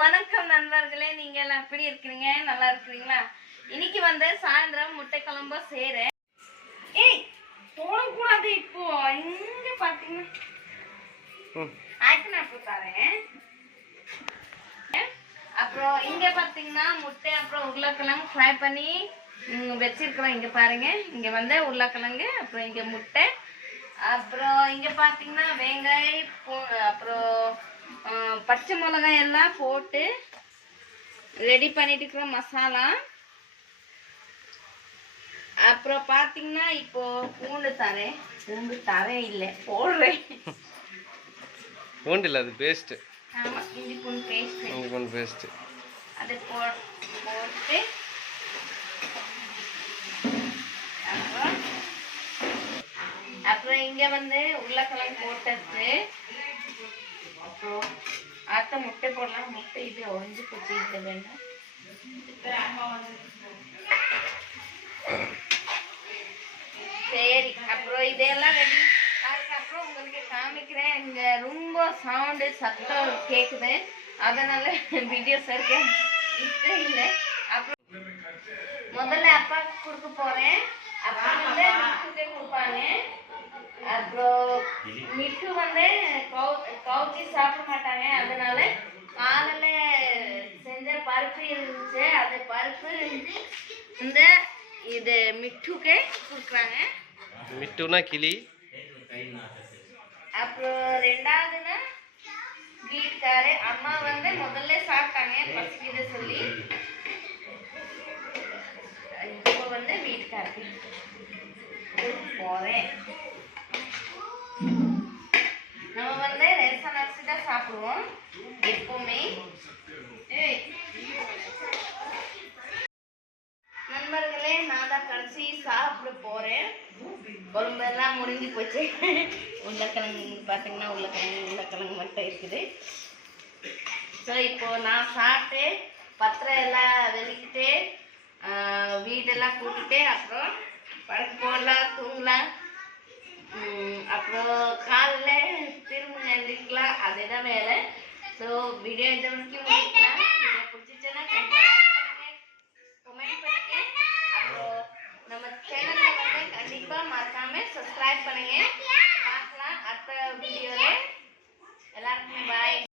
வணக்கம் நண்பர்களே. நீங்க எல்லாம் எப்படி இருக்கிறீங்க? நல்லா இருக்கிறீங்களா? இன்னைக்கு வந்து சாயந்தரம் முட்டை குழம்பு செய்றேன். ஏய் போடக்கூடாது இப்போ. இங்க பாத்தீங்கன்னா நான் இப்போ தரேன். அப்புறம் இங்க பாத்தீங்கன்னா முட்டை அப்புறம் உருளைக்கிழங்கு ஃப்ரை பண்ணி வச்சிருக்கிறோம். இங்க பாருங்க. இங்க வந்து உருளைக்கிழங்கு அப்புறம் இங்க முட்டை. அப்புறம் இங்க பாத்தீங்கன்னா வெங்காயம் பூ- அப்புறம் பச்சை மிளகாய் எல்லாம் போட்டு ரெடி பண்ணிட்டு இருக்கிற மசாலா. அப்புறம் பாத்தீங்கன்னா இப்போ பூண்டு தரேன் பூண்டு தரேன் இல்லை போடுறேன். பூண்டு இல்லை அது பேஸ்ட்டு ஆமா இஞ்சி பூண்டு பேஸ்ட் இஞ்சி பூண்டு பேஸ்ட்டு அது போ போட்டு அப்புறம் அப்புறம் இங்க வந்து உருளைக்கிழங்கு போட்டது. அப்புறம் அடுத்த முட்டை போடலாம். முட்டை இது ஒழிஞ்சு போச்சு. இது சரி அப்புறம் இதெல்லாம் ரெடி அதுக்கப்புறம் உங்களுக்கு காமிக்கிறேன். இங்க ரொம்ப சவுண்டு சத்தம் கேக்குது. அதனால வீடியோ இருக்க இஷ்டம் இல்லை. அப்புறம் முதல்ல அப்பாவுக்கு கொடுக்க போறேன். அப்பா வந்து கொடுப்பாங்க. அப்புறம் மிட்டு வந்து கவு- கவுச்சி சாப்பிட மாட்டாங்க. அதனால காலையில் செஞ்ச பருப்பு இருந்துச்சு. அது பருப்பு இந்த இது மிட்டுக்கே கொடுக்குறாங்க மிட்டுனா கிளி. அப்புறம் ரெண்டாவதுன்னா வீட்டுக்காரு அம்மா வந்து முதல்ல சாப்பிட்டாங்க பசிக்குது சொல்லி. இப்போ வந்து வீட்டுக்காருக்கு கொடுக்க போறேன் நம்ம வந்து ரேஷன் அரிசி எப்பவுமே. நண்பர்களே நான் தான் கடைசி சாப்பிட போறேன். குழம்பெல்லாம் முடிஞ்சு போச்சு. உருளைக்கிழங்கு பார்த்தீங்கன்னா உருளைக்கிழங்கு உருளைக்கிழங்கு மட்டும் இருக்குது. ஸோ இப்போ நான் சாப்பிட்டு பத்திரம் எல்லாம் வெளிக்கிட்டு வீடெல்லாம் கூட்டிட்டு அப்புறம் படக்கு போடலாம் தூங்கலாம். సో వీడియో ఇంతవరకు పుడిచిన कमेंट करके और नमक चैनल को कंडीपा माता में सब्सक्राइब பார்க்கலாம் அடுத்த வீடியோவில் எல்லாருக்குமே பாய்